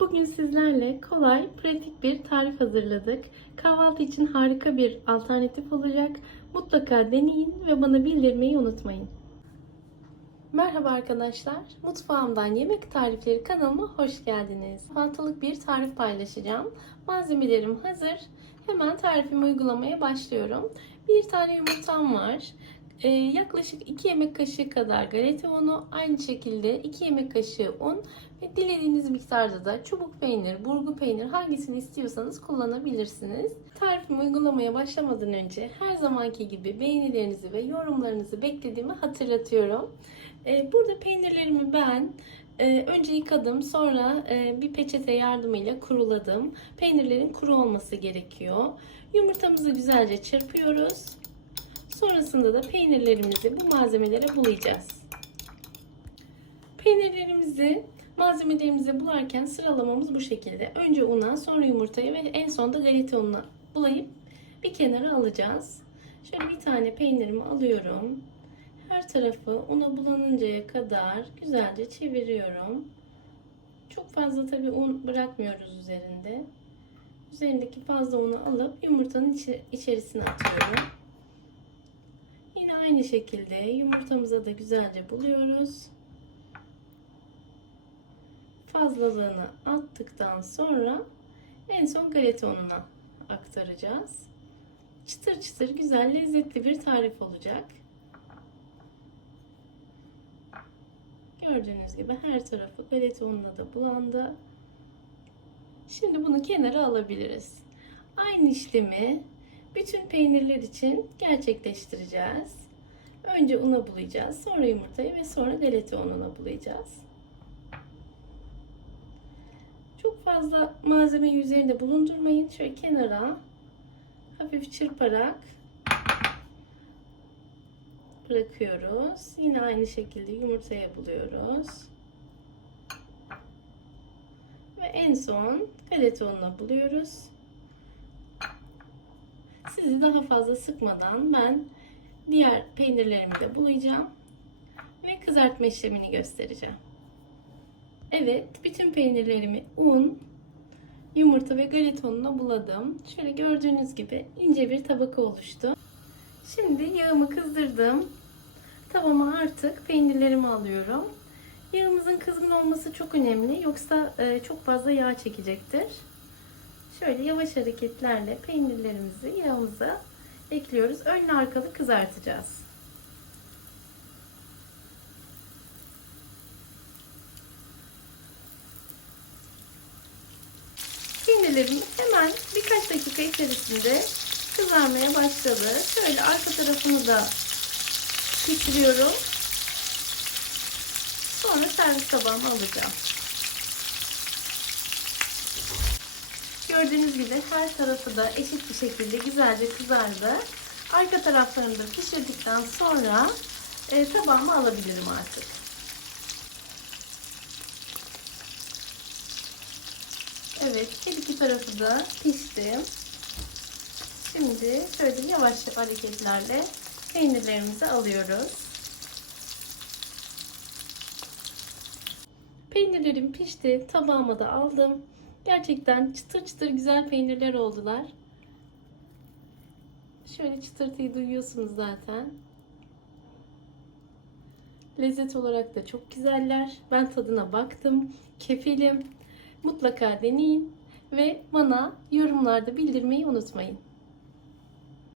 Bugün sizlerle kolay, pratik bir tarif hazırladık. Kahvaltı için harika bir alternatif olacak. Mutlaka deneyin ve bana bildirmeyi unutmayın. Merhaba arkadaşlar. Mutfağımdan Yemek Tarifleri kanalıma hoş geldiniz. Haftalık bir tarif paylaşacağım. Malzemelerim hazır. Hemen tarifimi uygulamaya başlıyorum. Bir tane yumurtam var. Ee, yaklaşık 2 yemek kaşığı kadar galeta unu, aynı şekilde 2 yemek kaşığı un ve dilediğiniz miktarda da çubuk peynir, burgu peynir hangisini istiyorsanız kullanabilirsiniz. Tarifimi uygulamaya başlamadan önce her zamanki gibi beğenilerinizi ve yorumlarınızı beklediğimi hatırlatıyorum. Ee, burada peynirlerimi ben e, önce yıkadım sonra e, bir peçete yardımıyla kuruladım. Peynirlerin kuru olması gerekiyor. Yumurtamızı güzelce çırpıyoruz. Sonrasında da peynirlerimizi bu malzemelere bulayacağız. Peynirlerimizi malzemelerimizi bularken sıralamamız bu şekilde. Önce una, sonra yumurtayı ve en son da galeta ununa bulayıp bir kenara alacağız. Şöyle bir tane peynirimi alıyorum. Her tarafı una bulanıncaya kadar güzelce çeviriyorum. Çok fazla tabi un bırakmıyoruz üzerinde. Üzerindeki fazla unu alıp yumurtanın içerisine atıyorum. Yine aynı şekilde yumurtamıza da güzelce buluyoruz. Fazlalığını attıktan sonra en son galeta ununa aktaracağız. Çıtır çıtır güzel lezzetli bir tarif olacak. Gördüğünüz gibi her tarafı galeta ununa da bulandı. Şimdi bunu kenara alabiliriz. Aynı işlemi bütün peynirler için gerçekleştireceğiz. Önce una bulayacağız, sonra yumurtayı ve sonra galeta ununa bulayacağız. Çok fazla malzemeyi üzerinde bulundurmayın. Şöyle kenara hafif çırparak bırakıyoruz. Yine aynı şekilde yumurtaya buluyoruz. Ve en son galeta ununa buluyoruz. Daha fazla sıkmadan ben diğer peynirlerimi de bulayacağım ve kızartma işlemini göstereceğim. Evet, bütün peynirlerimi un, yumurta ve galeta ununa buladım. Şöyle gördüğünüz gibi ince bir tabaka oluştu. Şimdi yağımı kızdırdım. Tavama artık peynirlerimi alıyorum. Yağımızın kızgın olması çok önemli. Yoksa e, çok fazla yağ çekecektir. Şöyle yavaş hareketlerle peynirlerimizi yağımıza ekliyoruz. Önlü arkalı kızartacağız. Peynirlerim hemen birkaç dakika içerisinde kızarmaya başladı. Şöyle arka tarafını da pişiriyorum. Sonra servis tabağıma alacağım. Gördüğünüz gibi her tarafı da eşit bir şekilde güzelce kızardı. Arka taraflarını da pişirdikten sonra e, tabağıma alabilirim artık. Evet, her iki tarafı da pişti. Şimdi şöyle yavaş hareketlerle peynirlerimizi alıyoruz. Peynirlerim pişti. Tabağıma da aldım. Gerçekten çıtır çıtır güzel peynirler oldular. Şöyle çıtırtıyı duyuyorsunuz zaten. Lezzet olarak da çok güzeller. Ben tadına baktım. Kefilim. Mutlaka deneyin ve bana yorumlarda bildirmeyi unutmayın.